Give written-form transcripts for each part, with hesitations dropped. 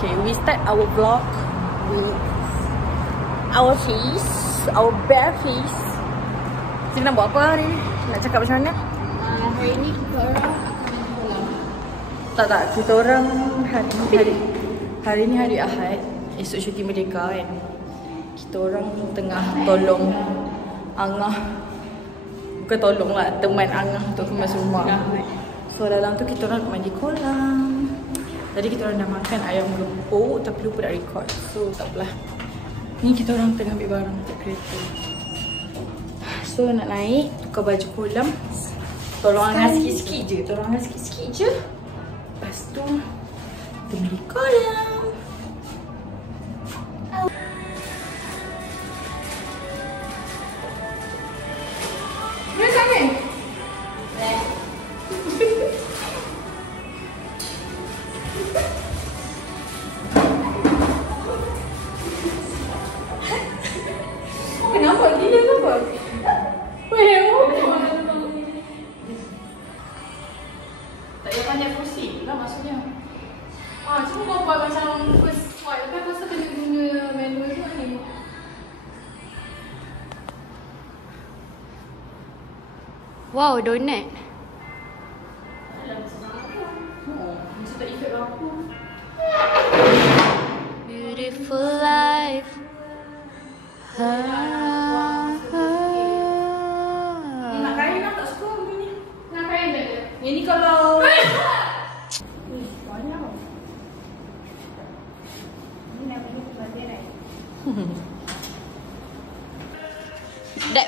Okay, we start our vlog with our face, our bare face. Kita nak buat apa hari ni? Nak cakap macam mana? Hari ni kita orang akan pulang. Tak, kita orang hari ni hari Ahad, esok cuti Merdeka kan. Kita orang tengah tolong Angah. Bukan tolong lah, teman Angah untuk kemas rumah. So dalam tu kita orang mandi kolam. Tadi kita orang dah makan ayam gepuk tapi lupa nak record. So tak apalah. Ni kita orang tengah ambil barang untuk kereta. So nak naik, tukar baju kolam. Tolong Angah sikit-sikit je. Lepas tu kita mandi kolam. Kenapa? Gila ke apa? Tak payah banyak pusing lah maksudnya. Cuma kau buat macam first spot kan, pasal kena guna manual tu ni. Wow, donut. Mesti tak ikut aku. Beautiful life. Nak kain tak suka bunyi. Nak kain tak ada? Yang ni kalau Dab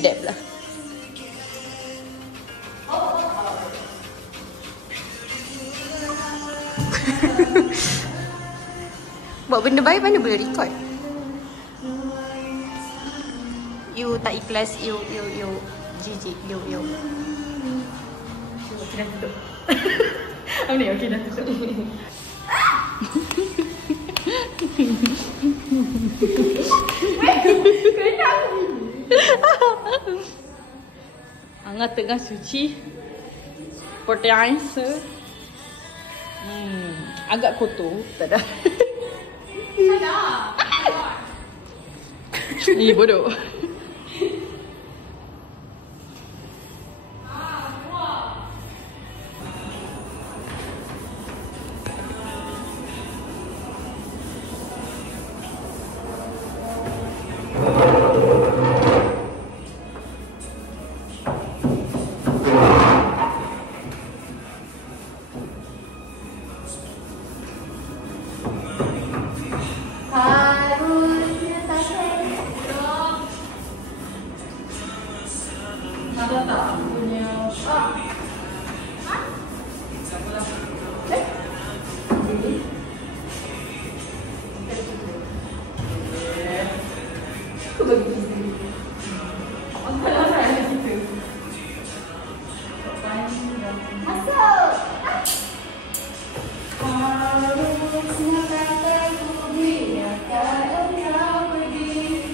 dab lah. Buat benda baik mana boleh record. You tak ikhlas, you jijik, you. Okay, dah tutup. Okay, dah tutup. Angah tengah suci seperti biasa. Agak kotor. Tak ada. Ni bodoh. Ada tak punya aku bagi sini. Apa lah saya gitu. Masuk. Harusnya kataku biarkan engkau pergi.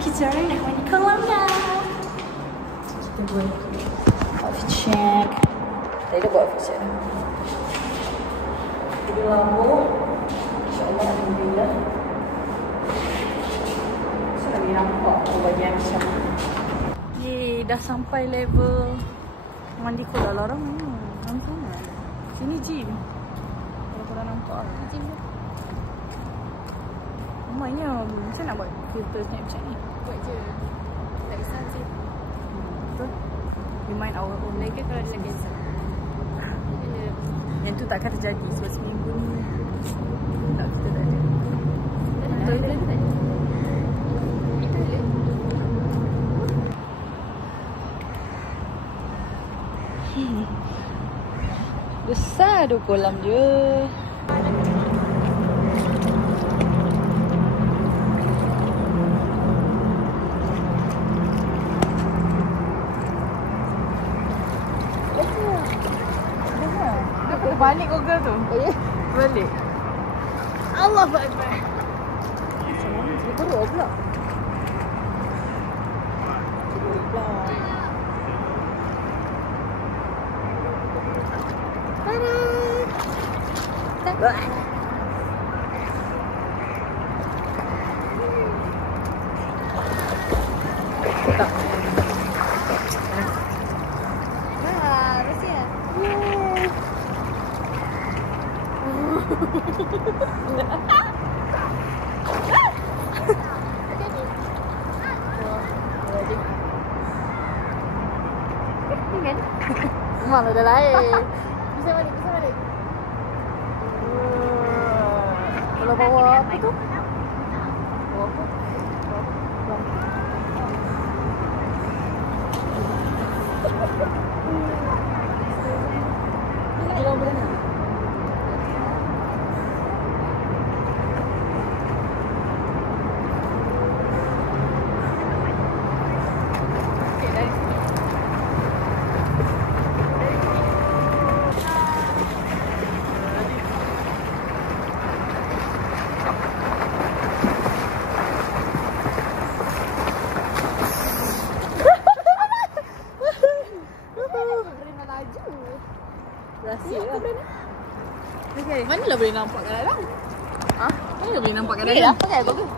Kita orang nak mandi kolam dah. Kita buat outfit check. Tadi dah buat outfit check dah. Kita rambut. InsyaAllah alhamdulillah. Saya lagi nampak bahagian macam. Yeay, dah sampai level mandi kolam larang. Langsung lah. Sini gym. Kalau korang nampak lah. Gym. Ramainya. Macam nak buat filter Snapchat ni? buat je. Tak kisah sih. Betul. We mind our own. Lagi kalau dia cancel. Yang tu takkan terjadi sebab seminggu ni tak, kita tak ada. Betul ke tak? Kita ada. Besar tu kolam dia. Balik Google tu. Balik. Allahu Akbar. Macam mana dia buruk pula? Malah dah lain. Bisa balik, bisa balik. Kalau bawa apa tu? Bawa apa? Belum berenang. Rahsia lah. Okay. Mana lah boleh nampak kat dalam? Ha? Mana lah boleh nampak kat dalam? Ni lah, pakai Google.